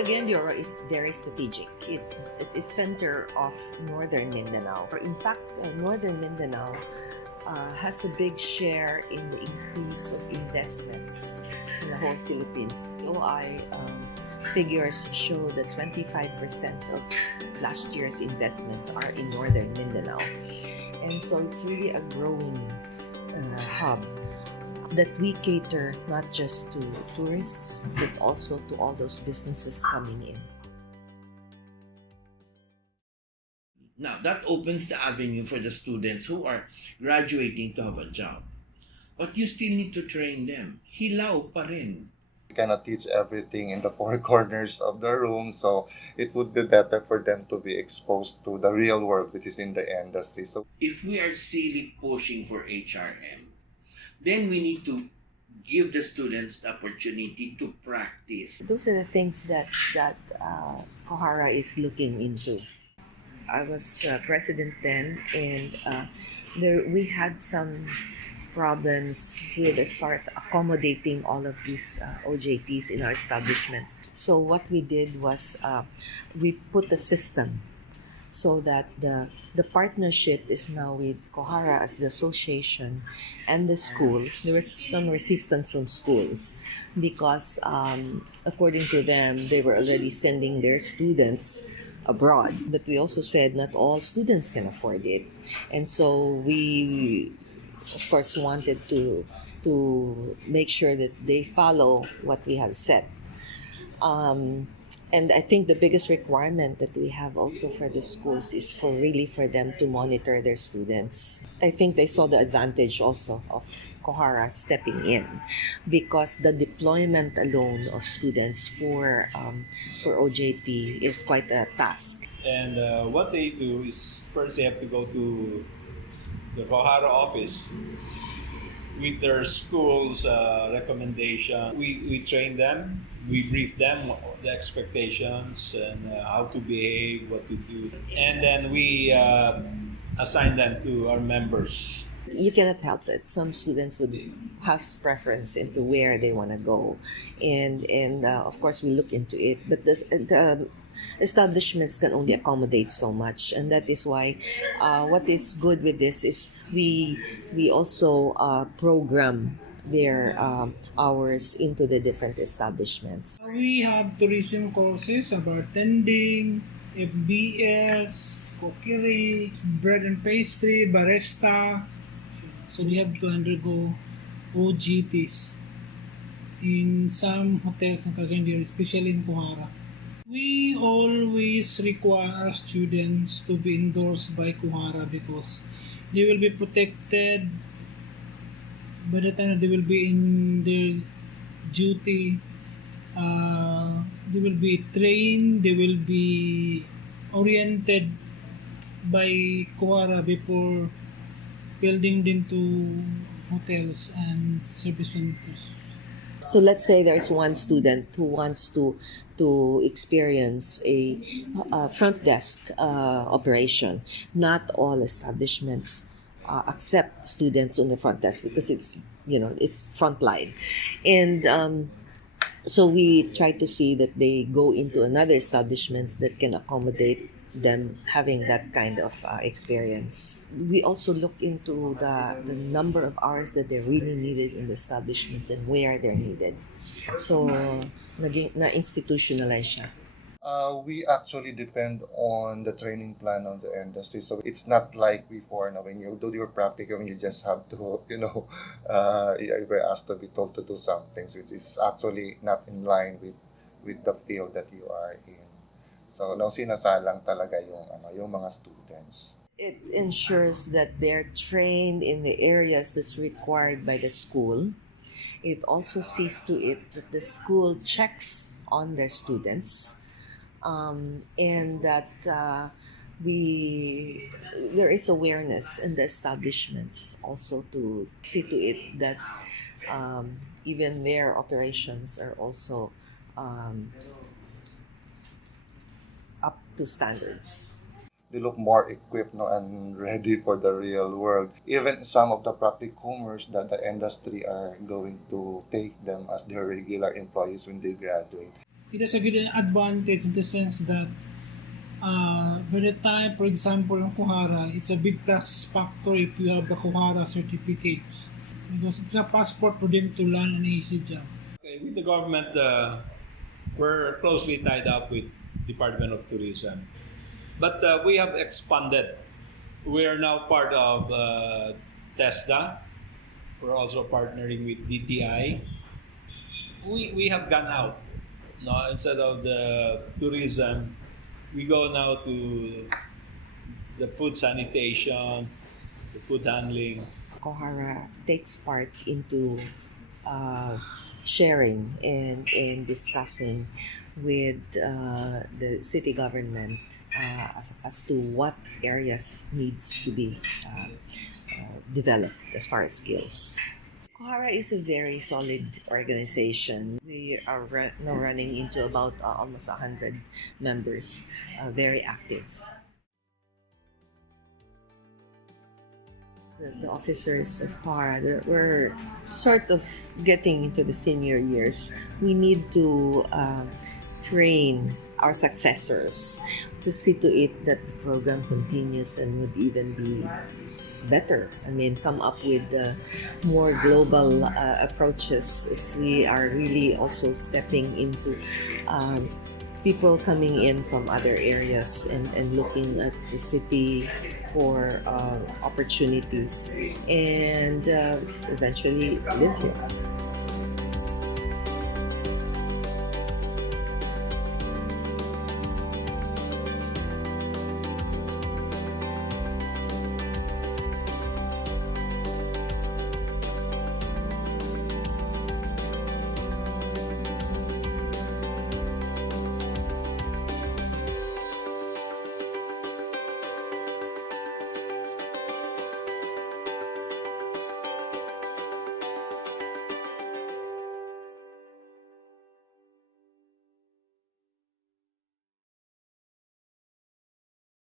Cagayan de Oro is very strategic. It is center of northern Mindanao. In fact, northern Mindanao has a big share in the increase of investments in the whole Philippines. OI figures show that 25% of last year's investments are in northern Mindanao. And so it's really a growing hub that we cater not just to tourists, but also to all those businesses coming in. Now, that opens the avenue for the students who are graduating to have a job. But you still need to train them. Hilaw pa rin. We cannot teach everything in the four corners of the room, so it would be better for them to be exposed to the real world, which is in the industry. So, if we are really pushing for HRM, then we need to give the students the opportunity to practice. Those are the things that Kohara is looking into. I was president then, and we had some problems with as far as accommodating all of these OJTs in our establishments. So what we did was we put a system so that the partnership is now with Kohara as the association and the schools. There was some resistance from schools because according to them, they were already sending their students abroad. But we also said not all students can afford it. And so we of course wanted to make sure that they follow what we have said. And I think the biggest requirement that we have also for the schools is for them to monitor their students. I think they saw the advantage also of Kohara stepping in because the deployment alone of students for OJT is quite a task. And what they do is first they have to go to the Kohara office with their school's recommendation. We train them, we brief them the expectations and how to behave, what to do, and then we assign them to our members. You cannot help it. Some students would have preference into where they want to go, and of course we look into it. But the establishments can only accommodate so much, and that is why what is good with this is we also program their hours into the different establishments. We have tourism courses about tending, FBS, cookery, bread and pastry, barista. So we have to undergo OGTs in some hotels in Cagayan de Oro, especially in Kohara. We always require our students to be endorsed by Kohara because they will be protected by the time they will be in their duty. They will be trained, they will be oriented by Kohara before building them to hotels and service centers. So let's say there's one student who wants to experience a front desk operation. Not all establishments accept students on the front desk because it's frontline, and so we try to see that they go into another establishments that can accommodate them having that kind of experience. We also look into the number of hours that they're really needed in the establishments and where they're needed. So, na-institutionalize siya. We actually depend on the training plan of the industry. So it's not like before, when you do your practicum, you just have to, you were asked to be told to do some things, which is actually not in line with the field that you are in. So, sinasalang talaga yung mga students. It ensures that they're trained in the areas that's required by the school. It also sees to it that the school checks on their students, and that there is awareness in the establishments also to see to it that even their operations are also up to standards. They look more equipped and ready for the real world. Even some of the practicumers that the industry are going to take them as their regular employees when they graduate. it has a good advantage in the sense that by the time, for example, ng Kuhara, it's a big plus factor if you have the Kuhara certificates because it's a passport for them to land an easy job. Okay, with the government, we're closely tied up with Department of Tourism, but we have expanded. We are now part of TESDA. We're also partnering with DTI. We have gone out. No, instead of the tourism, we go now to the food sanitation, the food handling. Kohara takes part into sharing and discussing with the city government as to what areas needs to be developed as far as skills. Kohara is a very solid organization. We are now running into about almost 100 members, very active. The officers of Kohara, we're sort of getting into the senior years. We need to train our successors to see to it that the program continues and would even be better. I mean, come up with more global approaches as we are really also stepping into people coming in from other areas and looking at the city for opportunities and eventually live here.